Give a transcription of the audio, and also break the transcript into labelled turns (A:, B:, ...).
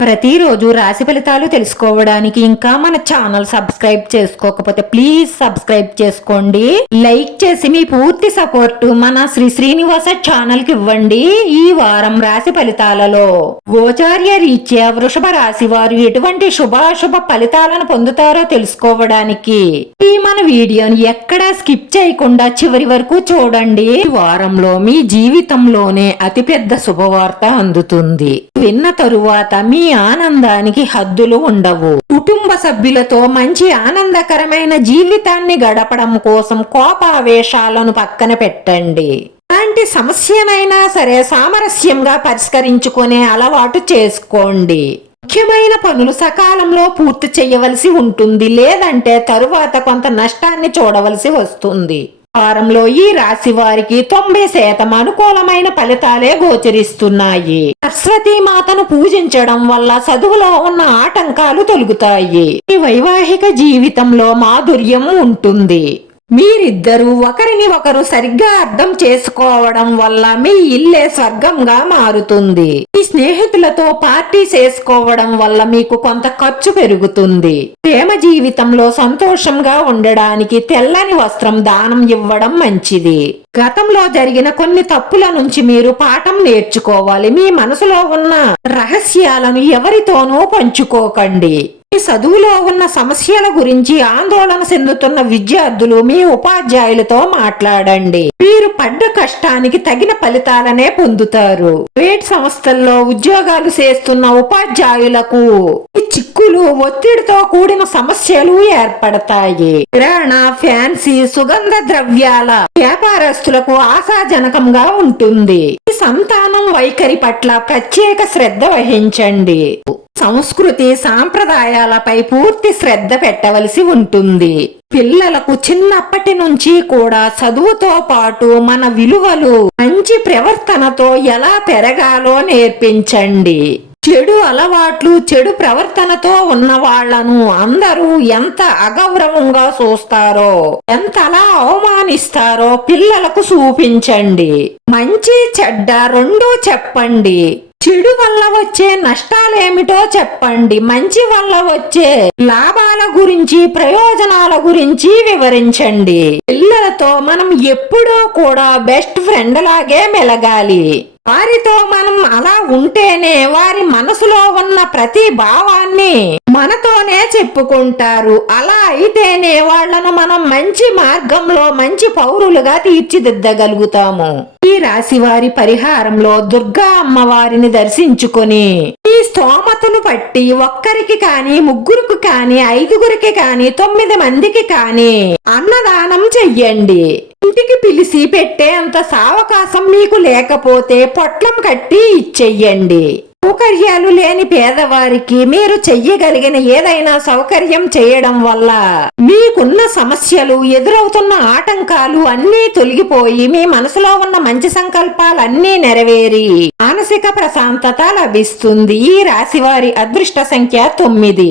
A: ప్రతిరోజు రాశి ఫలితాలు తెలుసుకోవడానికి ఇంకా మన ఛానల్ సబ్స్క్రైబ్ చేసుకోకపోతే ప్లీజ్ సబ్స్క్రైబ్ చేసుకోండి. లైక్ చేసి మీ పూర్తి సపోర్ట్ మన శ్రీ శ్రీనివాస ఛానల్కి ఇవ్వండి ఈ వారం రాశి ఫలితాలలో. గోచార్య రీత్యా వృషభ రాశి వారు ఎటువంటి శుభాశుభ ఫలితాలను పొందుతారో తెలుసుకోవడానికి ఈ మన వీడియోని ఎక్కడా స్కిప్ చేయకుండా చివరి వరకు చూడండి. ఈ వారంలో మీ జీవితంలోనే అతిపెద్ద శుభవార్త అందుతుంది. విన్న తరువాత మీ ఆనందానికి హద్దులు ఉండవు. కుటుంబ సభ్యులతో మంచి ఆనందకరమైన జీవితాన్ని గడపడం కోసం కోపావేశాలను పక్కన పెట్టండి. ఎలాంటి సమస్యనైనా సరే సామరస్యంగా పరిష్కరించుకునే అలవాటు చేసుకోండి. ముఖ్యమైన పనులు సకాలంలో పూర్తి చేయవలసి ఉంటుంది. లేదంటే తరువాత కొంత నష్టాన్ని చూడవలసి వస్తుంది. వారంలో ఈ రాశి వారికి తొంభై శాతం అనుకూలమైన ఫలితాలే గోచరిస్తున్నాయి. సరస్వతీ మాతను పూజించడం వల్ల చదువులో ఉన్న ఆటంకాలు తొలుగుతాయి. ఈ వైవాహిక జీవితంలో మాధుర్యం ఉంటుంది. మీరిద్దరూ ఒకరిని ఒకరు సరిగ్గా అర్థం చేసుకోవడం వల్ల మీ ఇల్లే స్వర్గంగా మారుతుంది. మీ స్నేహితులతో పార్టీ చేసుకోవడం వల్ల మీకు కొంత ఖర్చు పెరుగుతుంది. ప్రేమ జీవితంలో సంతోషంగా ఉండడానికి తెల్లని వస్త్రం దానం ఇవ్వడం మంచిది. గతంలో జరిగిన కొన్ని తప్పుల నుంచి మీరు పాఠం నేర్చుకోవాలి. మీ మనసులో ఉన్న రహస్యాలను ఎవరితోనూ పంచుకోకండి. చదువులో ఉన్న సమస్యల గురించి ఆందోళన చెందుతున్న విద్యార్థులు మీ ఉపాధ్యాయులతో మాట్లాడండి. మీరు పడ్డ కష్టానికి తగిన ఫలితాలనే పొందుతారు. ప్రైవేట్ సంస్థల్లో ఉద్యోగాలు చేస్తున్న ఉపాధ్యాయులకు చిక్కులు ఒత్తిడితో కూడిన సమస్యలు ఏర్పడతాయి. కిరాణ ఫ్యాన్సీ సుగంధ ద్రవ్యాల వ్యాపారస్తులకు ఆశాజనకంగా ఉంటుంది. సంతానం వైఖరి పట్ల ప్రత్యేక శ్రద్ధ వహించండి. సంస్కృతి సాంప్రదాయాలపై పూర్తి శ్రద్ధ పెట్టవలసి ఉంటుంది. పిల్లలకు చిన్నప్పటి నుంచి కూడా చదువుతో పాటు మన విలువలు మంచి ప్రవర్తనతో ఎలా పెరగాలో నేర్పించండి. చెడు అలవాట్లు చెడు ప్రవర్తనతో ఉన్న వాళ్ళను అందరూ ఎంత అగౌరవంగా చూస్తారో ఎంతలా అవమానిస్తారో పిల్లలకు చూపించండి. మంచి చెడ్డ రెండూ చెప్పండి. చెడు వల్ల వచ్చే నష్టాలేమిటో చెప్పండి. మంచి వల్ల వచ్చే లాభాల గురించి ప్రయోజనాల గురించి వివరించండి. పిల్లలతో మనం ఎప్పుడూ కూడా బెస్ట్ ఫ్రెండ్ లాగే మెలగాలి. వారితో మనం అలా ఉంటేనే వారి మనసులో ఉన్న ప్రతి భావాన్ని మనతోనే చెప్పుకుంటారు. అలా అయితేనే వాళ్ళను మనం మంచి మార్గంలో మంచి పౌరులుగా తీర్చిదిద్దగలుగుతాము. ఈ రాశి వారి పరిహారంలో దుర్గా అమ్మవారిని దర్శించుకొని ఈ స్తోమతను పట్టి ఒక్కరికి కాని ముగ్గురికి కాని ఐదుగురికి కాని తొమ్మిది మందికి కాని అన్నదానం చెయ్యండి. ఇంటికి పిలిచి పెట్టే అంత సావకాశం మీకు లేకపోతే పొట్లం కట్టి ఇచ్చెయ్యండి సౌకర్యాలు లేని పేదవారికి మీరు చెయ్యగలిగిన ఏదైనా సౌకర్యం చేయడం వల్ల మీకున్న సమస్యలు ఎదురవుతున్న ఆటంకాలు అన్నీ తొలగిపోయి మీ మనసులో ఉన్న మంచి సంకల్పాలన్నీ నెరవేరి మానసిక ప్రశాంతత లభిస్తుంది. ఈ రాశివారి అదృష్ట సంఖ్య తొమ్మిది.